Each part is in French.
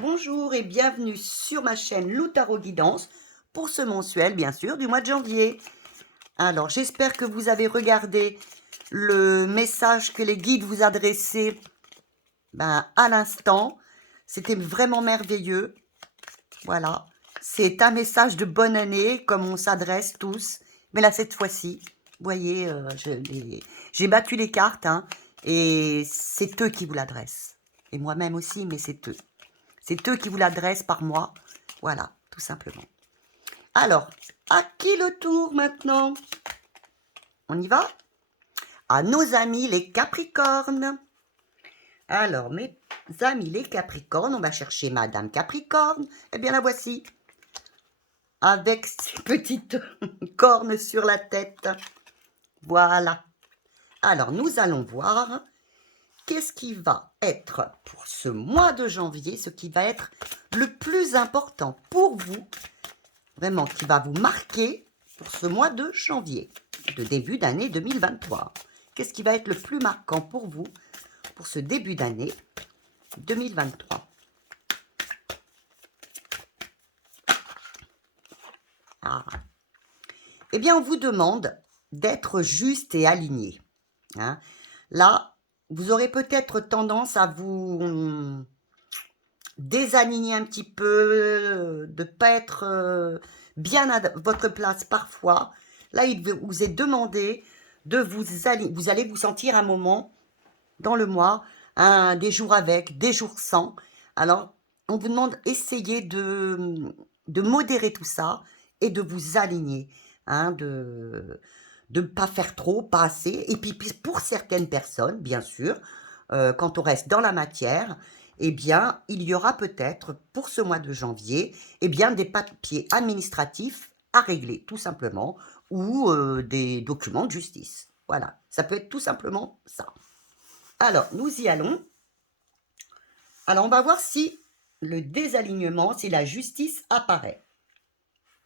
Bonjour et bienvenue sur ma chaîne Lou Tarot Guidance pour ce mensuel, bien sûr, du mois de janvier. Alors, j'espère que vous avez regardé le message que les guides vous adressaient à l'instant. C'était vraiment merveilleux. Voilà. C'est un message de bonne année, comme on s'adresse tous. Mais là, cette fois-ci, vous voyez, j'ai battu les cartes, hein, et c'est eux qui vous l'adressent. Et moi-même aussi, mais c'est eux. C'est eux qui vous l'adressent par moi. Voilà, tout simplement. Alors, à qui le tour maintenant? On y va? À nos amis les Capricornes. Alors, mes amis les Capricornes, on va chercher Madame Capricorne. Eh bien, la voici. Avec ses petites cornes sur la tête. Voilà. Alors, nous allons voir qu'est-ce qui va être pour ce mois de janvier, ce qui va être le plus important pour vous, vraiment qui va vous marquer pour ce mois de janvier, de début d'année 2023. Qu'est-ce qui va être le plus marquant pour vous pour ce début d'année 2023? Eh bien, on vous demande d'être juste et aligné. Hein. Là, vous aurez peut-être tendance à vous désaligner un petit peu, de ne pas être bien à votre place parfois. Là, il vous est demandé de vous aligner. Vous allez vous sentir un moment dans le mois, des jours avec, des jours sans. Alors, on vous demande essayez de modérer tout ça et de vous aligner, hein, de ne pas faire trop, pas assez. Et puis pour certaines personnes, bien sûr, quand on reste dans la matière, eh bien, il y aura peut-être pour ce mois de janvier, eh bien, des papiers administratifs à régler, tout simplement, ou des documents de justice. Voilà, ça peut être tout simplement ça. Alors, nous y allons. Alors, on va voir si le désalignement, si la justice apparaît.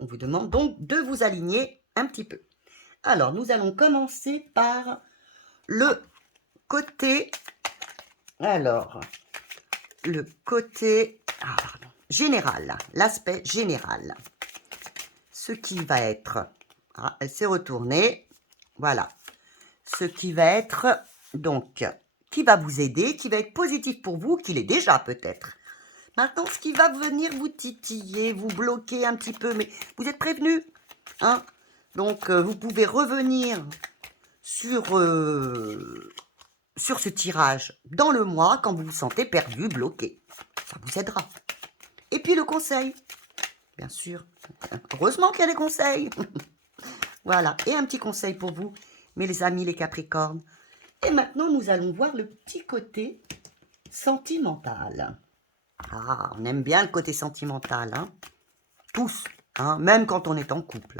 On vous demande donc de vous aligner un petit peu. Alors, nous allons commencer par le côté... Alors, le côté général, l'aspect général. Ce qui va être... Ah, elle s'est retournée. Voilà. Ce qui va être, donc, qui va vous aider, qui va être positif pour vous, qui l'est déjà peut-être. Maintenant, ce qui va venir vous titiller, vous bloquer un petit peu, mais vous êtes prévenus, hein. Donc, vous pouvez revenir sur ce tirage dans le mois quand vous vous sentez perdu, bloqué. Ça vous aidera. Et puis le conseil, bien sûr. Heureusement qu'il y a des conseils. Voilà, et un petit conseil pour vous, mes amis les Capricornes. Et maintenant, nous allons voir le petit côté sentimental. Ah, on aime bien le côté sentimental, hein. Tous, hein, même quand on est en couple.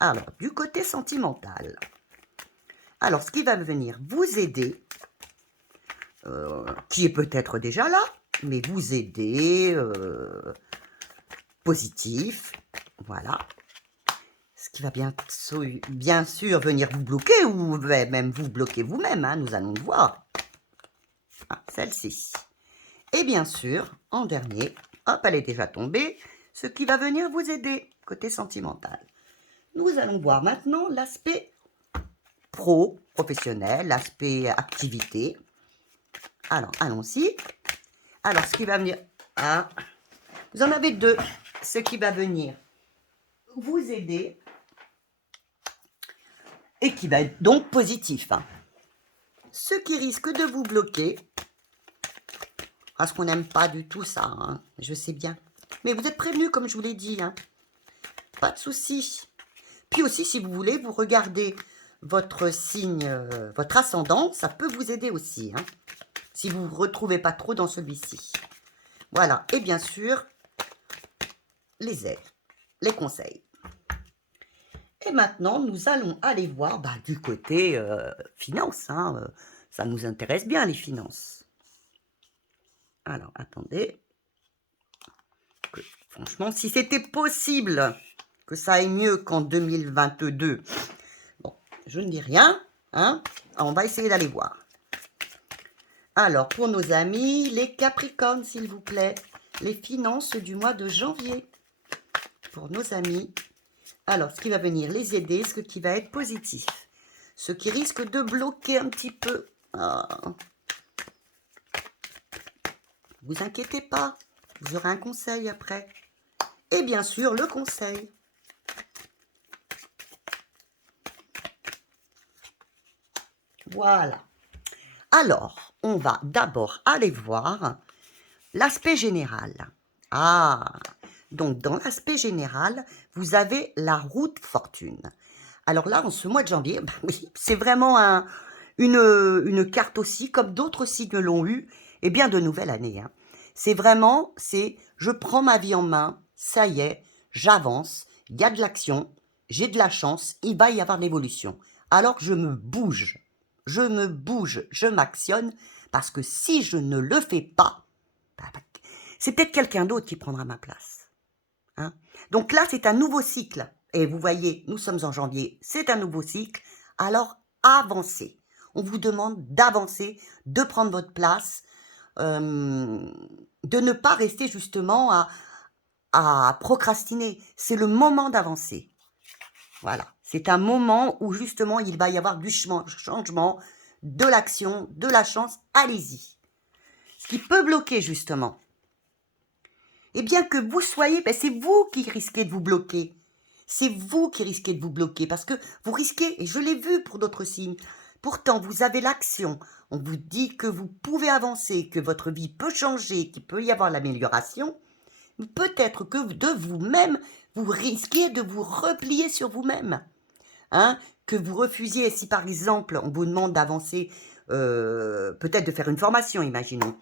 Alors, du côté sentimental. Alors, ce qui va venir vous aider, qui est peut-être déjà là, mais vous aider, positif, voilà. Ce qui va bien sûr venir vous bloquer, ou même vous bloquer vous-même, hein, nous allons le voir. Ah, celle-ci. Et bien sûr, en dernier, hop, elle est déjà tombée, ce qui va venir vous aider, côté sentimental. Nous allons voir maintenant l'aspect professionnel, l'aspect activité. Alors, allons-y. Alors, ce qui va venir... Ah, vous en avez deux. Ce qui va venir vous aider et qui va être donc positif. Hein. Ce qui risque de vous bloquer, parce qu'on n'aime pas du tout ça, hein, je sais bien. Mais vous êtes prévenus, comme je vous l'ai dit. Hein. Pas de souci. Puis aussi, si vous voulez, vous regardez votre signe, votre ascendant, ça peut vous aider aussi. Hein, si vous ne vous retrouvez pas trop dans celui-ci. Voilà. Et bien sûr, les aides, les conseils. Et maintenant, nous allons aller voir du côté finance. Hein, ça nous intéresse bien, les finances. Alors, attendez. Franchement, si c'était possible que ça aille mieux qu'en 2022, bon, je ne dis rien. Hein, on va essayer d'aller voir. Alors, pour nos amis, les Capricornes, s'il vous plaît. les finances du mois de janvier pour nos amis. Alors, ce qui va venir les aider, ce qui va être positif. Ce qui risque de bloquer un petit peu. Ah. Vous inquiétez pas, vous aurez un conseil après. Et bien sûr, le conseil. Voilà. Alors, on va d'abord aller voir l'aspect général. Ah, donc dans l'aspect général, vous avez la roue de fortune. Alors là, en ce mois de janvier, bah oui, c'est vraiment une carte aussi, comme d'autres signes l'ont eu, et bien de nouvelle année. Hein. C'est vraiment, je prends ma vie en main, ça y est, j'avance, il y a de l'action, j'ai de la chance, il va y avoir de l'évolution. Alors je me bouge, je m'actionne, parce que si je ne le fais pas, c'est peut-être quelqu'un d'autre qui prendra ma place. Hein. Donc là, c'est un nouveau cycle. Et vous voyez, nous sommes en janvier, c'est un nouveau cycle. Alors, avancez. On vous demande d'avancer, de prendre votre place, de ne pas rester justement à procrastiner. C'est le moment d'avancer. Voilà. C'est un moment où justement, il va y avoir du changement, de l'action, de la chance. Allez-y. Ce qui peut bloquer justement, et bien que vous soyez, ben c'est vous qui risquez de vous bloquer. C'est vous qui risquez de vous bloquer parce que vous risquez, et je l'ai vu pour d'autres signes, pourtant vous avez l'action. On vous dit que vous pouvez avancer, que votre vie peut changer, qu'il peut y avoir l'amélioration. Peut-être que de vous-même, vous risquez de vous replier sur vous-même. Hein, que vous refusiez, si par exemple on vous demande d'avancer, peut-être de faire une formation, imaginons,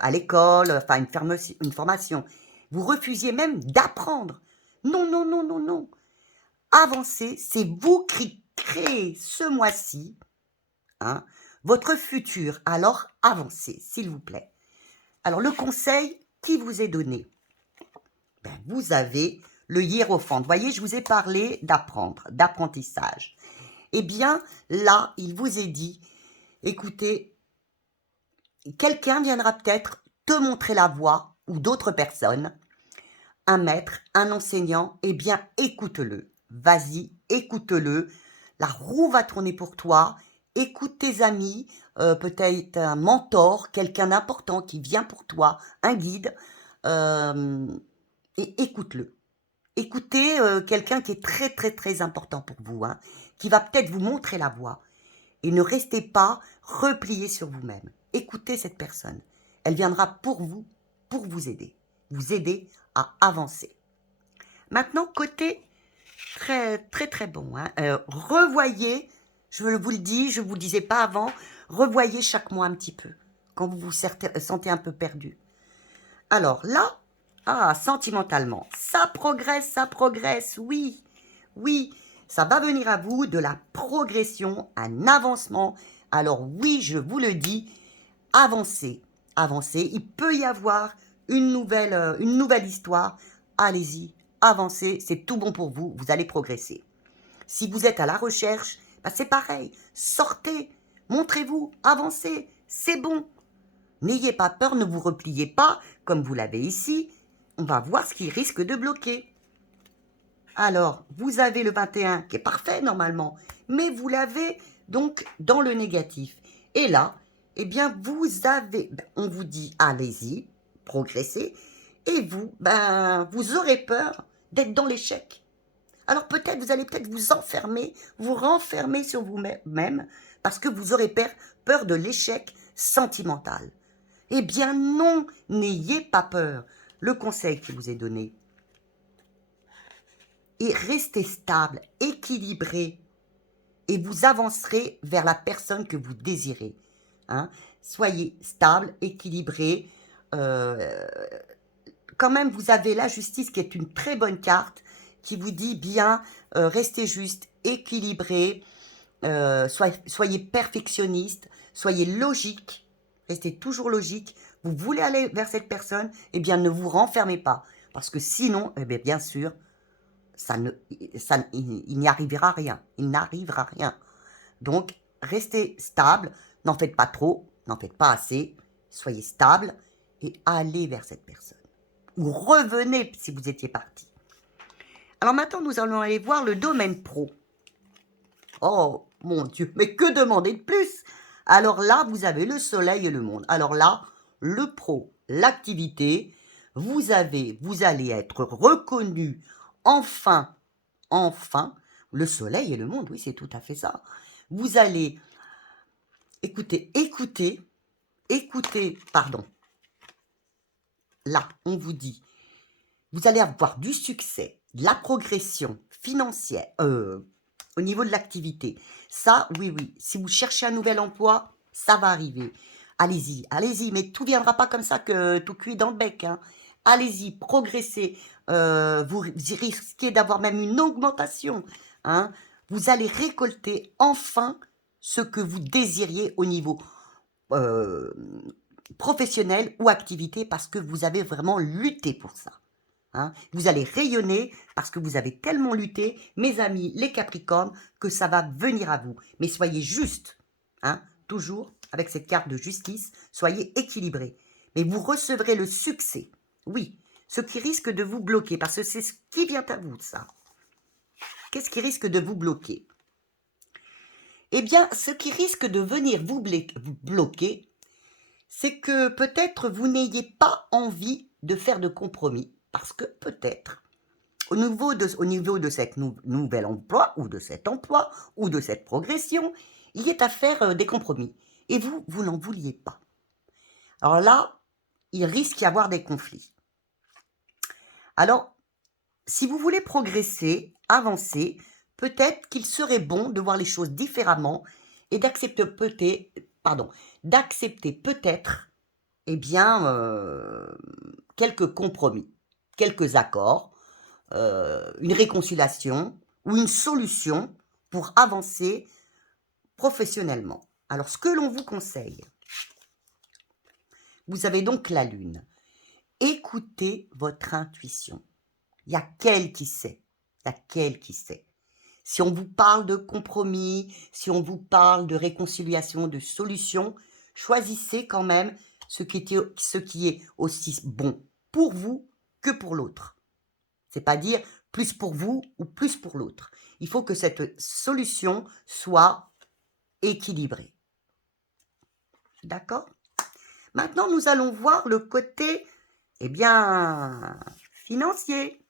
à l'école, enfin une formation, vous refusiez même d'apprendre. Non, non, non, non, non. Avancer, c'est vous qui créez ce mois-ci, hein, votre futur. Alors avancez, s'il vous plaît. Alors le conseil qui vous est donné, ben, vous avez le hiérophante. Vous voyez, je vous ai parlé d'apprendre, d'apprentissage. Eh bien, là, il vous est dit, écoutez, quelqu'un viendra peut-être te montrer la voie, ou d'autres personnes, un maître, un enseignant, eh bien, écoute-le. Vas-y, écoute-le. La roue va tourner pour toi. Écoute tes amis, peut-être un mentor, quelqu'un d'important qui vient pour toi, un guide, et écoute-le. Écoutez quelqu'un qui est très, très, très important pour vous, hein, qui va peut-être vous montrer la voie. Et ne restez pas replié sur vous-même. Écoutez cette personne. Elle viendra pour vous aider à avancer. Maintenant, côté très, très, très bon. Hein, revoyez, je vous le dis, je ne vous le disais pas avant, revoyez chaque mois un petit peu, quand vous vous sentez un peu perdu. Alors là, sentimentalement, ça progresse, oui, oui, ça va venir à vous de la progression, un avancement. Alors oui, je vous le dis, avancez, avancez. Il peut y avoir une nouvelle histoire. Allez-y, avancez, c'est tout bon pour vous, vous allez progresser. Si vous êtes à la recherche, bah c'est pareil, sortez, montrez-vous, avancez, c'est bon. N'ayez pas peur, ne vous repliez pas, comme vous l'avez ici. On va voir ce qui risque de bloquer. Alors, vous avez le 21 qui est parfait normalement, mais vous l'avez donc dans le négatif. Et là, eh bien, on vous dit, allez-y, progressez, et vous, vous aurez peur d'être dans l'échec. Alors peut-être, vous allez peut-être vous enfermer, vous renfermer sur vous-même, parce que vous aurez peur de l'échec sentimental. Eh bien non, n'ayez pas peur. Le conseil qui vous est donné. Et restez stable, équilibré, et vous avancerez vers la personne que vous désirez. Hein. Soyez stable, équilibré. Quand même, vous avez la justice qui est une très bonne carte, qui vous dit bien, restez juste, équilibré, soyez perfectionniste, soyez logique, restez toujours logique. Vous voulez aller vers cette personne, eh bien ne vous renfermez pas, parce que sinon, eh bien sûr, il n'y arrivera rien, il n'arrivera rien. Donc, restez stable, n'en faites pas trop, n'en faites pas assez, soyez stable et allez vers cette personne. ou revenez si vous étiez parti. Alors maintenant, nous allons aller voir le domaine pro. Oh mon Dieu, mais que demander de plus? Alors là, vous avez le soleil et le monde. Alors là, le pro, l'activité, vous allez être reconnu enfin, enfin, le soleil et le monde, oui, c'est tout à fait ça. Vous allez, écoutez, pardon. Là, on vous dit, vous allez avoir du succès, de la progression financière, au niveau de l'activité. Ça, oui, oui. Si vous cherchez un nouvel emploi, ça va arriver. Allez-y, allez-y, mais tout viendra pas comme ça que tout cuit dans le bec, hein. Allez-y, progressez. Vous risquez d'avoir même une augmentation, hein. Vous allez récolter enfin ce que vous désiriez au niveau euh, professionnel ou activité parce que vous avez vraiment lutté pour ça. Hein. Vous allez rayonner parce que vous avez tellement lutté, mes amis, les Capricornes, que ça va venir à vous. Mais soyez juste, hein, toujours avec cette carte de justice, soyez équilibrés. Mais vous recevrez le succès. Oui, ce qui risque de vous bloquer, parce que c'est ce qui vient à vous, ça. Qu'est-ce qui risque de vous bloquer? Eh bien, ce qui risque de venir vous bloquer, c'est que peut-être vous n'ayez pas envie de faire de compromis, parce que peut-être, au niveau de cet nouvel emploi, ou de cet emploi, ou de cette progression, il est à faire des compromis. Et vous n'en vouliez pas. Alors là, il risque d'y avoir des conflits. Alors, si vous voulez progresser, avancer, peut-être qu'il serait bon de voir les choses différemment et d'accepter peut-être, eh bien, quelques compromis, quelques accords, une réconciliation ou une solution pour avancer professionnellement. Alors, ce que l'on vous conseille, vous avez donc la lune. Écoutez votre intuition. Il y a qu'elle qui sait. Il y a qu'elle qui sait. Si on vous parle de compromis, si on vous parle de réconciliation, de solution, choisissez quand même ce qui est aussi bon pour vous que pour l'autre. C'est pas dire plus pour vous ou plus pour l'autre. Il faut que cette solution soit équilibrée. D'accord? Maintenant, nous allons voir le côté, eh bien, financier.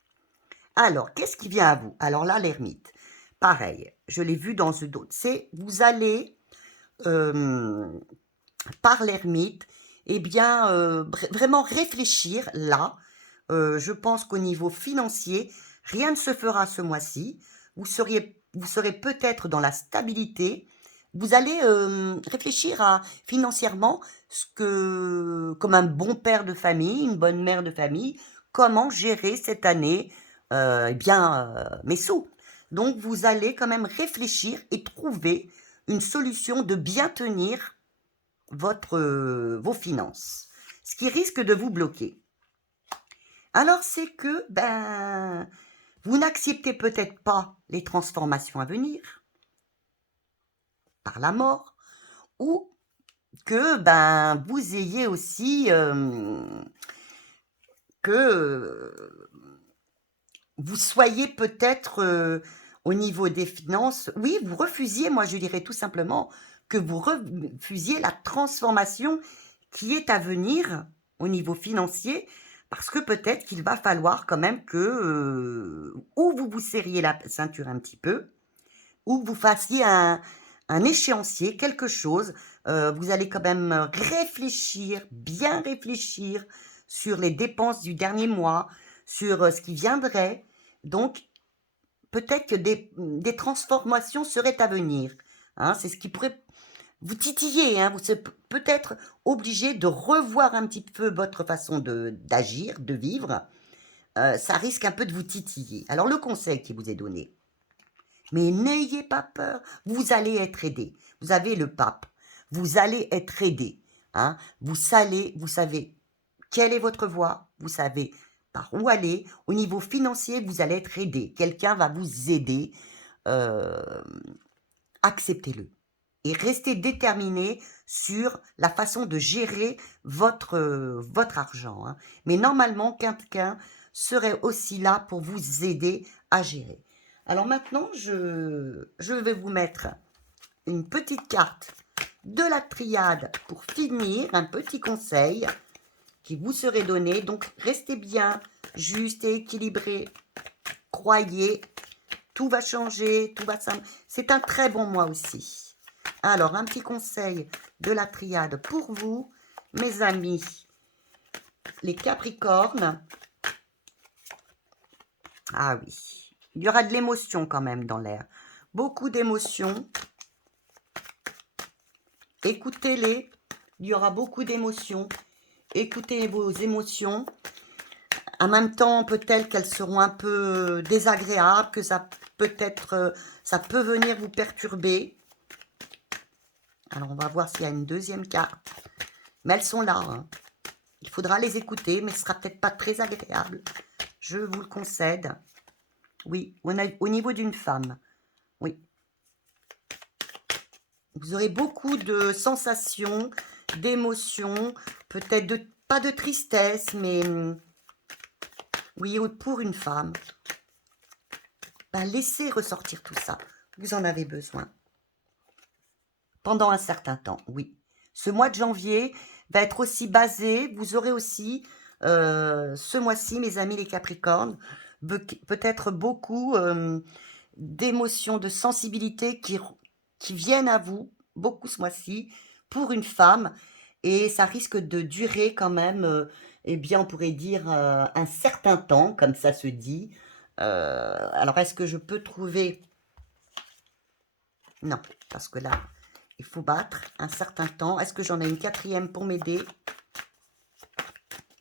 Alors, qu'est-ce qui vient à vous? Alors là, l'ermite. Pareil, je l'ai vu dans ce dos. C'est, vous allez, par l'ermite, eh bien, vraiment réfléchir là. Je pense qu'au niveau financier, rien ne se fera ce mois-ci. Vous serez peut-être dans la stabilité. Vous allez réfléchir à financièrement comme un bon père de famille, une bonne mère de famille, comment gérer cette année, eh bien, mes sous. Donc, vous allez quand même réfléchir et trouver une solution de bien tenir vos finances, ce qui risque de vous bloquer. Alors, c'est que, vous n'acceptez peut-être pas les transformations à venir, par la mort, ou que, vous ayez aussi, que vous soyez peut-être, au niveau des finances, oui, vous refusiez, moi je dirais tout simplement, que vous refusiez la transformation qui est à venir au niveau financier, parce que peut-être qu'il va falloir quand même que, ou vous vous serriez la ceinture un petit peu, ou vous fassiez un échéancier, quelque chose. Vous allez quand même réfléchir, bien réfléchir sur les dépenses du dernier mois, sur ce qui viendrait. Donc, peut-être que des transformations seraient à venir. Hein, c'est ce qui pourrait vous titiller. Hein, vous êtes peut-être obligé de revoir un petit peu votre façon d'agir, de vivre. Ça risque un peu de vous titiller. Alors, le conseil qui vous est donné, mais n'ayez pas peur, vous allez être aidé. Vous avez le pape, vous allez être aidé. Hein. Vous savez quelle est votre voie, vous savez par où aller. Au niveau financier, vous allez être aidé. Quelqu'un va vous aider. Euh, Acceptez-le. et restez déterminé sur la façon de gérer votre argent, hein. Mais normalement, quelqu'un serait aussi là pour vous aider à gérer. Alors maintenant, je vais vous mettre une petite carte de la triade pour finir, un petit conseil qui vous serait donné. Donc, restez bien juste et équilibré. Croyez, tout va changer, tout va s'améliorer. C'est un très bon mois aussi. Alors, un petit conseil de la triade pour vous, mes amis, les Capricornes. Ah oui, il y aura de l'émotion quand même dans l'air. Beaucoup d'émotions. Écoutez-les, il y aura beaucoup d'émotions. Écoutez vos émotions. En même temps, peut-être qu'elles seront un peu désagréables, que ça ça peut venir vous perturber. Alors, on va voir s'il y a une deuxième carte. Mais elles sont là, hein. Il faudra les écouter, mais ce sera peut-être pas très agréable. Je vous le concède. Oui, au niveau d'une femme. Oui. Vous aurez beaucoup de sensations, d'émotions, peut-être pas de tristesse, mais oui, pour une femme. Ben, laissez ressortir tout ça. Vous en avez besoin. Pendant un certain temps, oui. Ce mois de janvier va être aussi basé, vous aurez aussi, ce mois-ci, mes amis les Capricornes, peut-être beaucoup d'émotions, de sensibilité qui viennent à vous, beaucoup ce mois-ci, pour une femme. Et ça risque de durer quand même, eh bien, on pourrait dire un certain temps, comme ça se dit. Alors, est-ce que je peux trouver... Non, parce que là, il faut battre un certain temps. Est-ce que j'en ai une quatrième pour m'aider?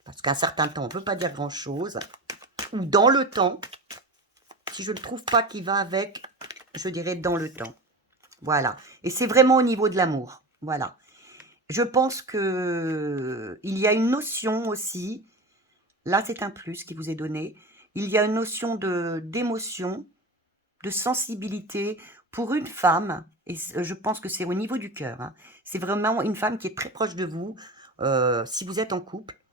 Parce qu'un certain temps, on ne peut pas dire grand-chose. Ou dans le temps. Si je ne trouve pas qui va avec, je dirais dans le temps. Voilà. Et c'est vraiment au niveau de l'amour. Voilà. Je pense que il y a une notion aussi. Là, c'est un plus qui vous est donné. Il y a une notion d'émotion, de sensibilité pour une femme, et je pense que c'est au niveau du cœur, hein. C'est vraiment une femme qui est très proche de vous, si vous êtes en couple,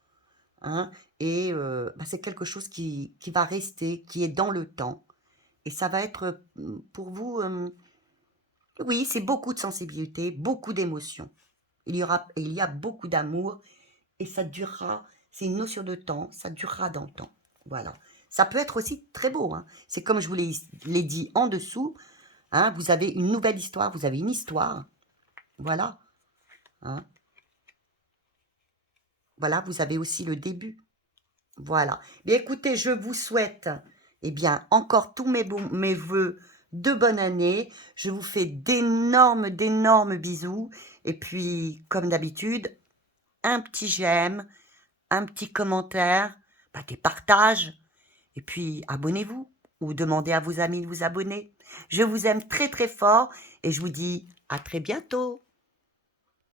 hein, et bah, c'est quelque chose qui va rester, qui est dans le temps, et ça va être pour vous, oui, c'est beaucoup de sensibilité, beaucoup d'émotions. Il y a beaucoup d'amour, et ça durera, c'est une notion de temps, ça durera dans le temps. Voilà. Ça peut être aussi très beau, hein. C'est comme je vous l'ai dit en dessous, hein, vous avez une nouvelle histoire, vous avez une histoire. Voilà. Hein. Voilà, vous avez aussi le début. Voilà. Bien, écoutez, je vous souhaite, eh bien, encore tous mes voeux de bonne année. Je vous fais d'énormes bisous. Et puis, comme d'habitude, un petit j'aime, un petit commentaire, bah, des partages. Et puis, abonnez-vous ou demandez à vos amis de vous abonner. Je vous aime très fort et je vous dis à très bientôt.